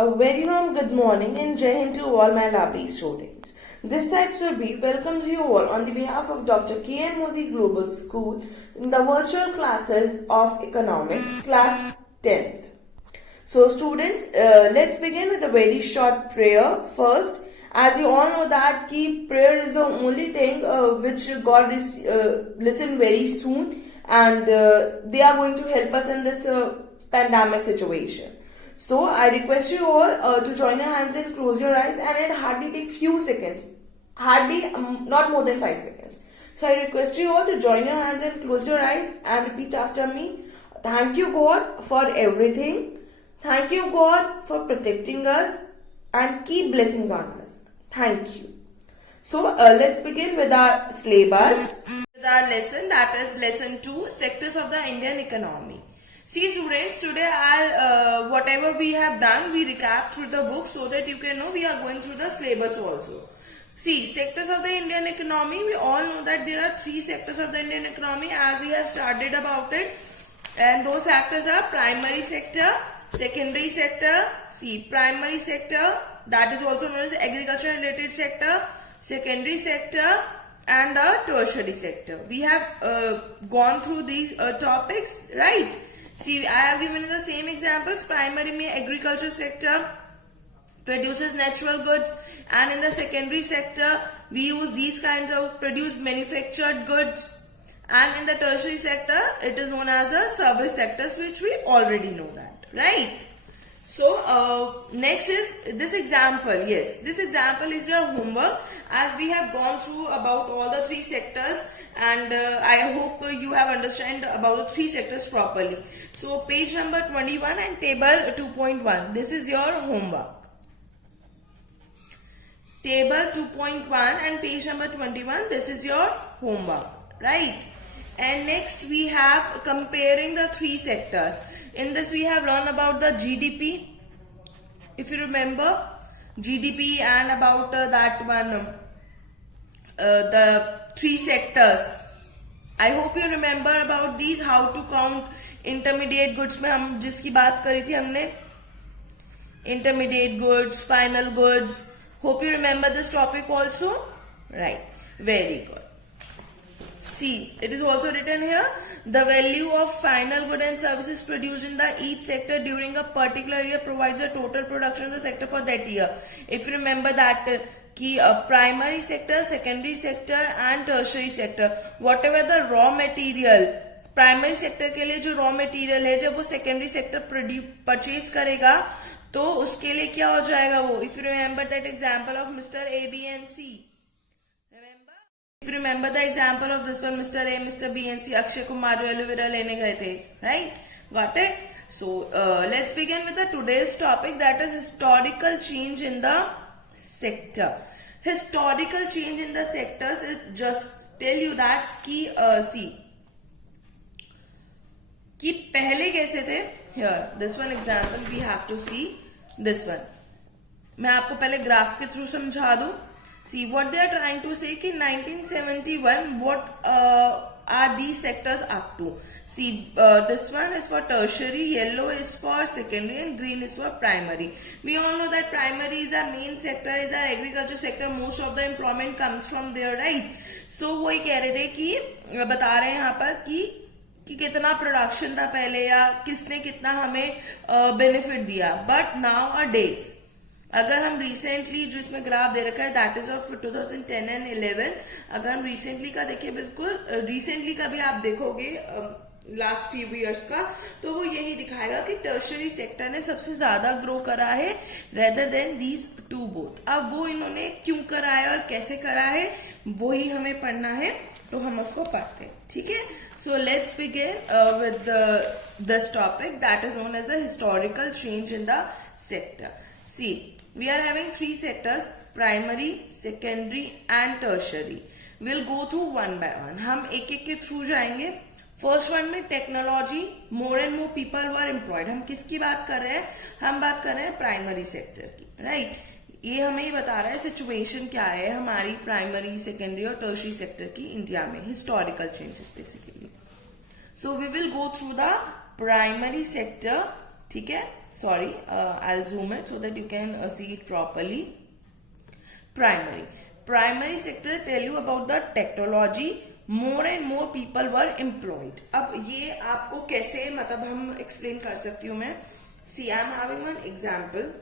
A very warm good morning and Jai Hind to all my lovely students. This side Surbhi welcomes you all on the behalf of Dr. K.N. Modi Global School in the virtual classes of Economics, class 10th. So students, let's begin with a very short prayer first. As you all know that prayer is the only thing which God listen very soon, and they are going to help us in this pandemic situation. So I request you all to join your hands and close your eyes, and it hardly takes few seconds, hardly not more than 5 seconds. So I request you all to join your hands and close your eyes and repeat after me. Thank you God for everything. Thank you God for protecting us and keep blessings on us. Thank you. So let's begin with our syllabus. With our lesson, that is lesson 2, sectors of the Indian economy. See students, today whatever we have done, we recap through the book so that you can know we are going through the syllabus also. See, sectors of the Indian economy, we all know that there are 3 sectors of the Indian economy as we have studied about it. And those sectors are primary sector, secondary sector, primary sector, that is also known as agriculture related sector, secondary sector and the tertiary sector. We have gone through these topics, right? See, I have given you the same examples. Primary में agriculture sector produces natural goods, and in the secondary sector we use these kinds of produce manufactured goods, and in the tertiary sector it is known as the service sectors, which we already know that, right? So next is this example. Yes, this example is your homework as we have gone through about all the 3 sectors, and I hope you have understood about the 3 sectors properly. So page number 21 and table 2.1. This is your homework. Table 2.1 and page number 21. This is your homework, right? And next we have comparing the 3 sectors. In this we have learned about the GDP. If you remember GDP and about that one, the 3 sectors. I hope you remember about these, how to count intermediate goods में हम जिसकी बात करी थी हमने, intermediate goods, final goods. Hope you remember this topic also, right? Very good. See, it is also written here, the value of final goods and services produced in the each sector during a particular year provides the total production of the sector for that year. If you remember that primary sector, secondary sector and tertiary sector, whatever the raw material, primary sector के लिए जो raw material है जब वो secondary sector purchase करेगा तो उसके लिए क्या हो जाएगा वो. If you remember that example of mister A B and C, If you remember the example of this one, Mr. A, Mr. B and C, Akshay Kumar जो एलोवेरा लेने गए थे, right? Got it? So let's begin with the today's topic, that is historical change in the sector. Historical change in the sectors is just tell you that कि पहले कैसे थे. Here, this one example we have to see this one. मैं आपको पहले graph के through समझा दूं. See what they are trying to say कि 1971 what are these sectors up to. See this one is for tertiary, yellow is for secondary and green is for primary. We all know that primary is our main sector, is our agriculture sector, most of the employment comes from there, right? So वो ये कह रहे थे कि बता रहे हैं यहाँ पर कि कितना प्रोडक्शन था पहले या किसने कितना हमें बेनिफिट दिया. बट नाउ अ डेज अगर हम रिसेंटली जो इसमें ग्राफ दे रखा है दैट इज ऑफ 2010 एंड 11, अगर हम रिसेंटली का देखिए, बिल्कुल रिसेंटली का भी आप देखोगे लास्ट फ्यू इयर्स का, तो वो यही दिखाएगा कि टर्शरी सेक्टर ने सबसे ज्यादा ग्रो करा है rather than these two both. अब वो इन्होंने क्यों करा है और कैसे करा है वो ही हमें पढ़ना है, तो हम उसको पढ़ते हैं. ठीक है. So let's begin with this topic that is known as the historical change in the sector. See, we are having 3 sectors, primary, secondary and tertiary. We'll go through one by one. हम एक एक के through जाएंगे. First one में technology, more and more people were employed. हम किसकी बात कर रहे हैं? हम बात कर रहे हैं प्राइमरी सेक्टर की, राइट? ये हमें ही बता रहा है सिचुएशन क्या है हमारी प्राइमरी, सेकेंडरी और टर्शरी सेक्टर की इंडिया में, historical changes basically. So we will go through the primary sector ठीक है, sorry, I will zoom it so that you can see it properly. Primary sector tell you about the technology, more and more people were employed. अब ये आपको कैसे मतलब हम explain कर सकती हूँ मैं. See I am having one example.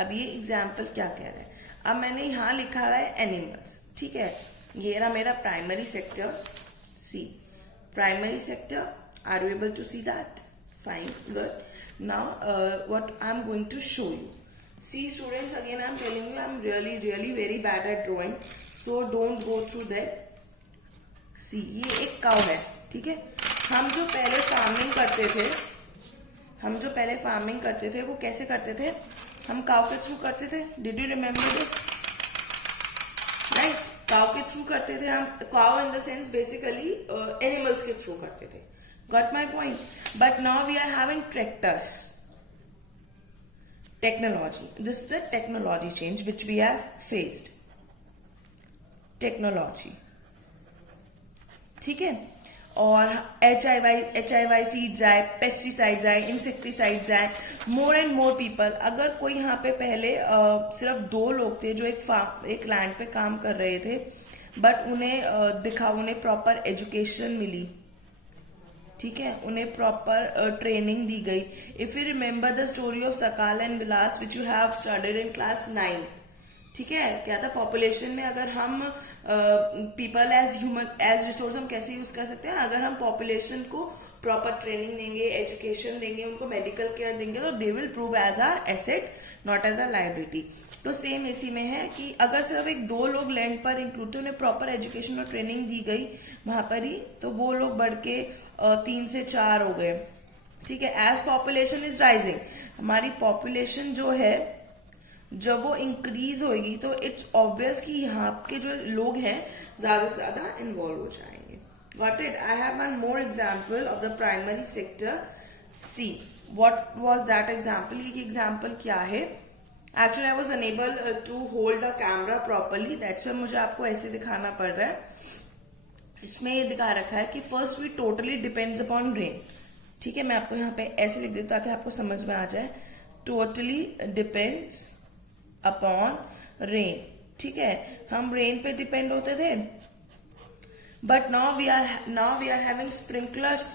अब ये एग्जाम्पल क्या कह रहा है, अब मैंने यहां लिखा हुआ है एनिमल्स, ठीक है. ये रहा मेरा primary sector. See primary sector, are you able to see that? Fine, good. Now what I am going to show you. See students, again I am telling you I am really very bad at drawing, so don't go through that. See, ये एक cow है, ठीक है. हम जो पहले farming करते थे वो कैसे करते थे, हम काउ के थ्रू करते थे. Did you remember this? Right, cow के थ्रू करते थे हम. Cow in the sense basically animals के थ्रू करते थे. Got my point? But now we are having tractors. Technology. This is the technology change which we have faced. Technology. ठीक है. और HIY सीड्स आए, पेस्टिसाइड्स आए, इंसेक्टिसाइड्स आए, मोर and more people. अगर कोई यहाँ पे पहले सिर्फ 2 लोग थे जो एक लैंड पे काम कर रहे थे, बट उन्हें प्रॉपर एजुकेशन मिली, ठीक है, उन्हें प्रॉपर ट्रेनिंग दी गई. If you remember the story of Sakal and Vilas which you have studied in class 9, ठीक है, क्या था, पॉपुलेशन में अगर हम पीपल एज रिसोर्स हम कैसे यूज कर सकते हैं. अगर हम पॉपुलेशन को प्रॉपर ट्रेनिंग देंगे, एजुकेशन देंगे, उनको मेडिकल केयर देंगे, तो they will prove as our asset, not as a liability. तो सेम इसी में है कि अगर सिर्फ 2 लोग लैंड पर इंक्लूड थे, उन्हें प्रॉपर एजुकेशन और ट्रेनिंग दी गई वहां पर ही, तो वो लोग बढ़ के 3 से 4 हो गए, ठीक है. एज पॉपुलेशन इज राइजिंग, हमारी पॉपुलेशन जो है जब वो इंक्रीज होगी तो इट्स ऑब्वियस कि यहाँ के जो लोग हैं ज्यादा से ज्यादा इन्वॉल्व हो जाएंगे. Got it? I have one more example of the primary sector. See what was that example. ये एग्जाम्पल क्या है? Actually I was unable to hold the camera properly, that's why मुझे आपको ऐसे दिखाना पड़ रहा है. इसमें ये दिखा रखा है कि first we totally depends upon rain, ठीक है. मैं आपको यहाँ पे ऐसे लिख देता हूँ ताकि आपको समझ में आ जाए. टोटली डिपेंड्स अपॉन रेन, ठीक है. हम रेन पे डिपेंड होते थे, but now we are having sprinklers.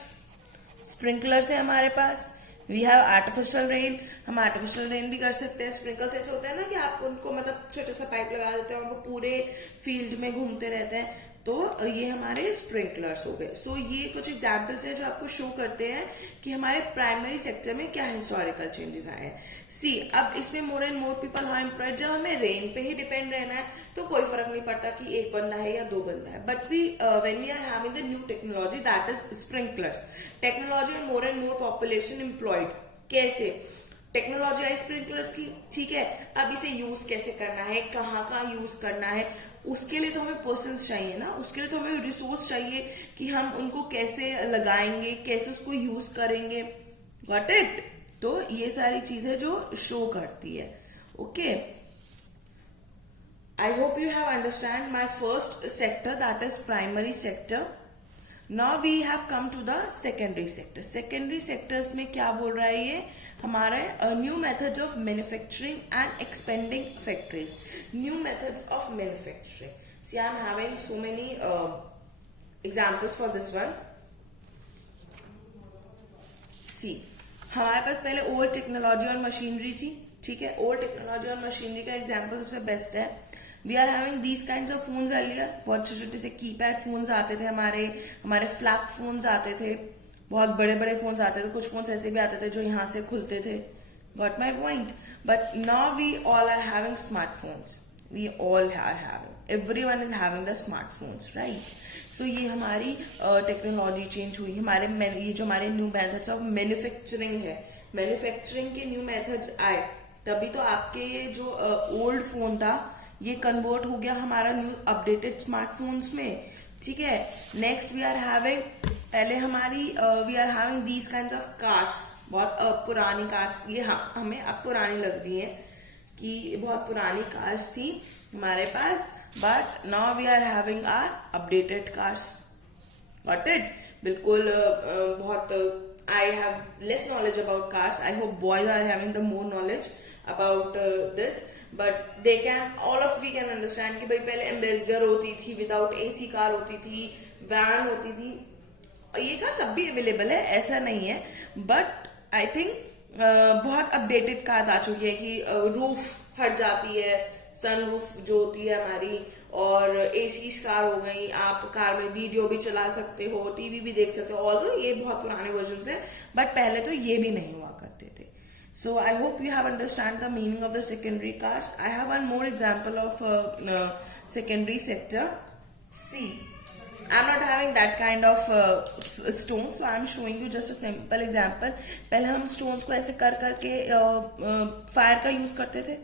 Sprinklers है हमारे पास. We have artificial rain. हम आर्टिफिशियल रेन भी कर सकते हैं. स्प्रिंकल्स ऐसे होते हैं ना कि आप उनको मतलब छोटा सा पाइप लगा देते हैं और वो पूरे फील्ड में घूमते रहते हैं, तो ये हमारे स्प्रिंकलर्स हो गए. सो ये कुछ एग्जाम्पल्स हैं जो आपको शो करते हैं कि हमारे प्राइमरी सेक्टर में क्या हिस्टोरिकल चेंजेस आए हैं. सी अब इसमें more and more people are employed. जब हमें रेन पे ही डिपेंड रहना है तो कोई फर्क नहीं पड़ता कि 1 बंदा है या 2 बंदा है. But when we are having the new technology that is sprinklers, technology and more and more population employed. कैसे? टेक्नोलॉजी आई स्प्रिंकलर्स की, ठीक है. अब इसे यूज कैसे करना है, कहाँ यूज करना है, उसके लिए तो हमें पर्सन्स चाहिए ना, उसके लिए तो हमें रिसोर्स चाहिए कि हम उनको कैसे लगाएंगे, कैसे उसको यूज करेंगे. Got it? तो ये सारी चीजें जो शो करती है. Okay, I hope you have understand my first sector that is primary sector. Now we have come to the secondary sector. Secondary sectors में क्या बोल रहा है ये हमारे new methods of manufacturing and expanding factories. New methods of manufacturing. See I am having so many examples for this one. See हमारे पास पहले ओल्ड टेक्नोलॉजी और मशीनरी थी, ठीक है. ओल्ड टेक्नोलॉजी और मशीनरी का एग्जाम्पल सबसे बेस्ट है. We are having these kind of phones earlier. बहुत छोटे छोटे से कीपैड फोन्स आते थे, हमारे फ्लैप फोन्स आते थे, बहुत बड़े बड़े फोन्स आते थे. कुछ फोन्स ऐसे भी आते थे जो यहाँ से खुलते थे. Got my point? But now we all are having smartphones. We all are having, everyone is having the smartphones, right? So ये हमारी टेक्नोलॉजी चेंज हुई. ये जो हमारे न्यू मेथड्स ऑफ मैन्युफैक्चरिंग है, मैन्युफैक्चरिंग के न्यू मेथड्स आए तभी तो आपके ये जो ओल्ड फोन था ये कन्वर्ट हो गया हमारा न्यू अपडेटेड स्मार्टफोन्स में, ठीक है. नेक्स्ट वी आर हैविंग, पहले we are having these kind of cars. बहुत पुरानी कार्स, ये हमें अब पुरानी लग रही है कि बहुत पुरानी कार्स थी हमारे पास, but now we are having our updated cars. Got it? बिल्कुल बहुत I have less knowledge about cars. I hope boys are having the more knowledge about this. But they can, all of we can understand कि भाई पहले ambassador होती थी, without AC car होती थी, van होती थी. ये कार सब भी अवेलेबल है, ऐसा नहीं है. बट आई थिंक बहुत अपडेटेड कार आ चुकी है कि रूफ हट जाती है, सन रूफ जो होती है हमारी, और एसी कार हो गई. आप कार में वीडियो भी चला सकते हो, टीवी भी देख सकते हो. ऑल्दो ये बहुत पुराने वर्जन है, बट पहले तो ये भी नहीं हुआ करते थे. So I hope you have understand the meaning of the secondary cars. I have one more example of secondary sector. See, I'm not having that kind of stones, so I'm showing you just a simple example. पहले हम stones को ऐसे कर करके fire का use करते थे,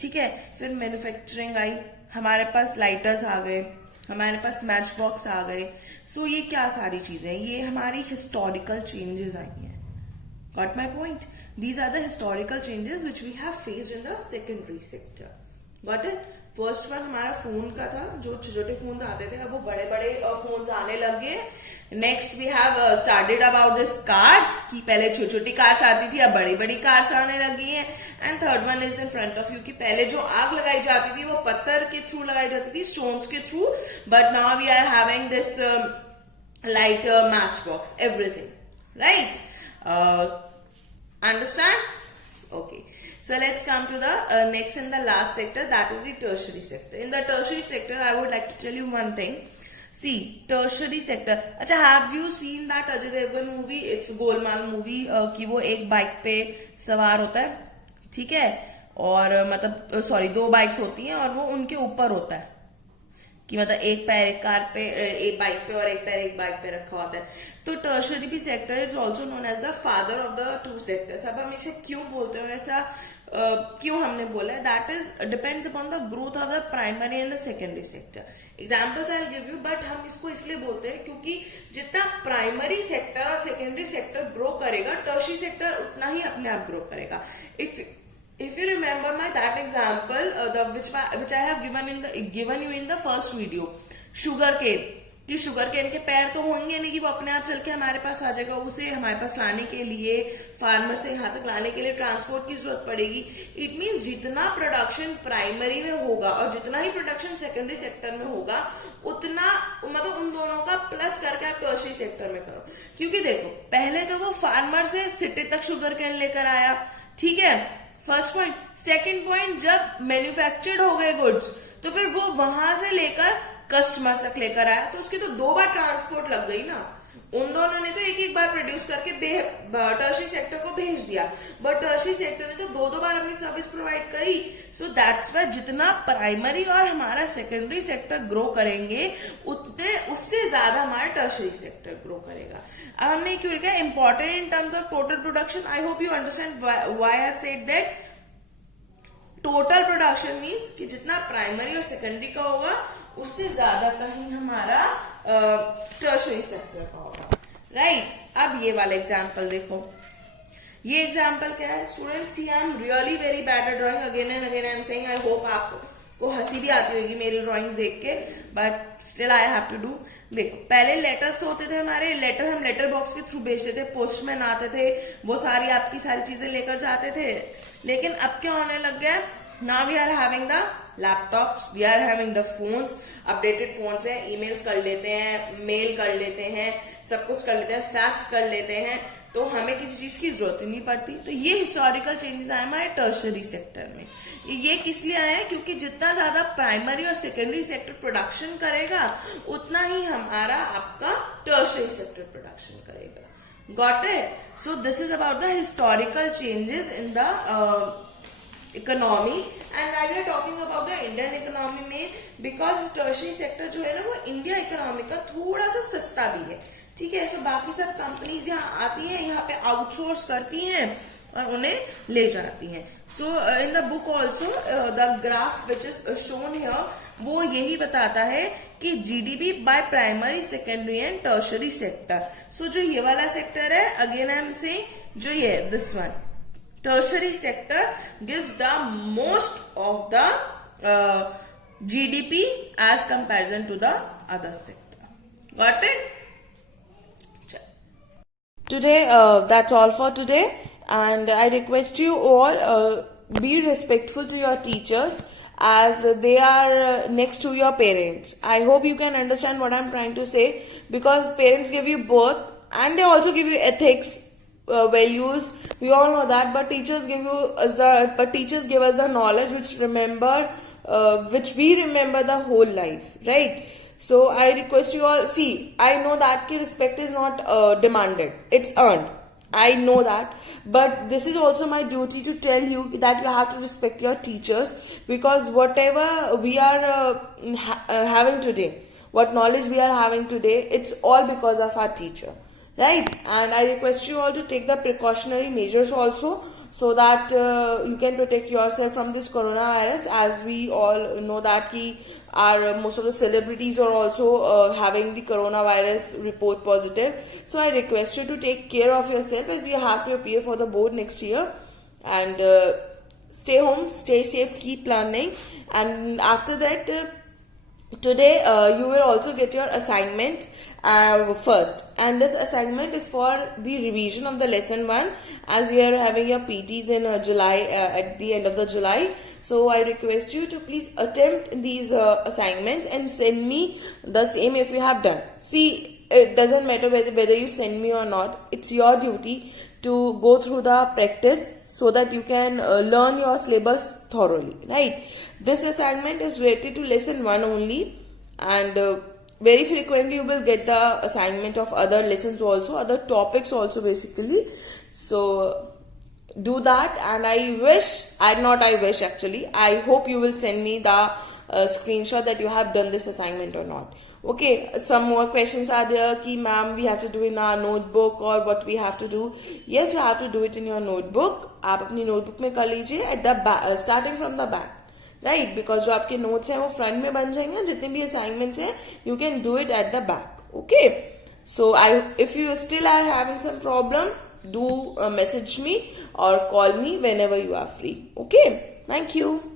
ठीक है. फिर मैन्युफैक्चरिंग आई, हमारे पास लाइटर्स आ गए, हमारे पास मैच बॉक्स आ गए. सो ये क्या सारी चीजें, ये हमारी हिस्टोरिकल चेंजेस आई हैं. Got my point? These are the historical changes which we have faced in the secondary sector. Got it? First one हमारा फोन का था, जो छोटे छोटे फोन आते थे, अब वो बड़े बड़े फोन आने लग गए. Next we have started about this cars, कि पहले छोटी छोटी कार्स आती थी, अब बड़ी बड़ी कार्स आने लगी हैं. And third one is in front of you, कि पहले जो आग लगाई जाती थी वो पत्थर के थ्रू लगाई जाती थी, स्टोन्स के थ्रू. But now we are having this light match box, everything. Right? Understand? Okay. So let's come to the next and the last sector, that is the tertiary sector. In the tertiary sector, I would like to tell you one thing. See, tertiary sector. अच्छा, have you seen that Ajay Devgan movie? It's Golmaal movie कि वो एक bike पे सवार होता है, ठीक है, और मतलब सॉरी 2 बाइक्स होती हैं और वो उनके ऊपर होता है, कि मतलब एक पैर एक कार पे, एक बाइक पे, और एक पैर एक बाइक पे रखा होता है. तो tertiary sector is also known as the father of the 2 sectors. अब हम इसे क्यों बोलते हैं, ऐसा क्यों हमने बोला है? That is depends upon the growth of the primary and the secondary sector. Examples I give you, but हम इसको इसलिए बोलते हैं क्योंकि जितना प्राइमरी सेक्टर और सेकेंडरी सेक्टर ग्रो करेगा, टर्शरी सेक्टर उतना ही अपने आप ग्रो करेगा. If you remember that example, which I have given you in the first video, sugar cane. कि शुगर केन के पैर तो होंगे नहीं कि वो अपने आप चल के हमारे पास आ जाएगा. उसे हमारे पास लाने के लिए, फार्मर से यहाँ तक लाने के लिए ट्रांसपोर्ट की जरूरत पड़ेगी. इट मीन्स जितना प्रोडक्शन प्राइमरी में होगा और जितना ही प्रोडक्शन सेकेंडरी सेक्टर में होगा, उतना मतलब उन दोनों का प्लस करके आप टर्शरी सेक्टर में करो. क्योंकि देखो, पहले तो वो फार्मर से सिटी तक शुगर केन लेकर आया, ठीक है, फर्स्ट पॉइंट. सेकेंड पॉइंट, जब मैन्युफैक्चर्ड हो गए गुड्स, तो फिर वो वहां से लेकर कस्टमर तक लेकर आया, तो उसकी तो 2 बार ट्रांसपोर्ट लग गई ना. उन दोनों ने तो एक बार प्रोड्यूस करके टर्शरी सेक्टर को भेज दिया, बट टर्शरी सेक्टर ने तो 2 बार अपनी सर्विस प्रोवाइड करी. सो दैट्स वाई जितना प्राइमरी और हमारा सेकेंडरी सेक्टर ग्रो करेंगे, उतने उससे ज्यादा हमारा टर्शरी सेक्टर ग्रो करेगा. अब हमने क्यों लिखा important in terms of total production. I hope you understand why I have said that. Total production means कि जितना प्राइमरी और सेकेंडरी का होगा, उससे ज्यादा कहीं हमारा टर्शरी सेक्टर का होगा. राइट? अब ये वाला एग्जाम्पल देखो. ये एग्जाम्पल क्या है students? See I am really very bad at drawing. Again and again I am saying, I hope आपको हंसी भी आती होगी मेरी ड्राइंग्स देख के, but still I have to do. देखो, पहले लेटर्स होते थे हमारे, लेटर हम लेटर बॉक्स के थ्रू भेजते थे, पोस्टमैन आते थे, वो सारी आपकी सारी चीजें लेकर जाते थे. लेकिन अब क्या होने लग गया? Now we are having the laptops, we are having the phones. Updated phones है, ईमेल्स कर लेते हैं, मेल कर लेते हैं, सब कुछ कर लेते हैं, फैक्स कर लेते हैं, तो हमें किसी चीज की जरूरत ही नहीं पड़ती. तो ये हिस्टोरिकल चेंजेस आए हमारे टर्शरी सेक्टर में. ये किस लिए आया है? क्योंकि जितना ज्यादा प्राइमरी और सेकेंडरी सेक्टर प्रोडक्शन करेगा, उतना ही हमारा आपका टर्शरी सेक्टर प्रोडक्शन करेगा. Got it? So this is about the historical changes in the economy. And I we are talking about the Indian economy में, बिकॉज टर्शरी सेक्टर जो है ना, वो इंडिया इकोनॉमी का थोड़ा सा सस्ता भी है, ठीक है. सो बाकी सब कंपनीज यहाँ आती हैं, यहाँ पे आउटसोर्स करती हैं और उन्हें ले जाती हैं. So in the book also the graph which is shown here, वो यही बताता है कि GDP by primary, secondary and tertiary sector. So जो ये वाला सेक्टर है, अगेन आई एम सेइंग, जो ये this one tertiary sector gives the most of the GDP as comparison to the other sector. Got it? Today, that's all for today, and I request you all be respectful to your teachers as they are next to your parents. I hope you can understand what I'm trying to say, because parents give you birth and they also give you ethics, values. We all know that, but teachers give us the knowledge which we remember the whole life, right? So I request you all, see, I know that respect is not demanded, it's earned. I know that, but this is also my duty to tell you that you have to respect your teachers, because whatever we are having today, what knowledge we are having today, it's all because of our teacher, right? And I request you all to take the precautionary measures also, so that you can protect yourself from this coronavirus. As we all know that most of the celebrities are also having the coronavirus report positive. So I request you to take care of yourself, as we have to appear for the board next year. And stay home, stay safe, keep learning. And after that, today you will also get your assignment first, and this assignment is for the revision of the lesson 1, as we are having your PTs in July, at the end of the July. So I request you to please attempt these assignments and send me the same if you have done. See, it doesn't matter whether you send me or not, it's your duty to go through the practice so that you can learn your syllabus thoroughly, right? This assignment is related to lesson 1 only, and very frequently you will get the assignment of other lessons also, other topics also basically. So do that, and I hope you will send me the screenshot that you have done this assignment or not. Okay, some more questions are there ki ma'am, we have to do in our notebook, or what we have to do. Yes, you have to do it in your notebook. आप अपनी notebook में कर लीजिए at the back, starting from the back, right? Because जो आपके notes हैं वो front में बन जाएंगे, जितने भी assignments हैं you can do it at the back. Okay, so if you still are having some problem, do message me or call me whenever you are free. Okay, thank you.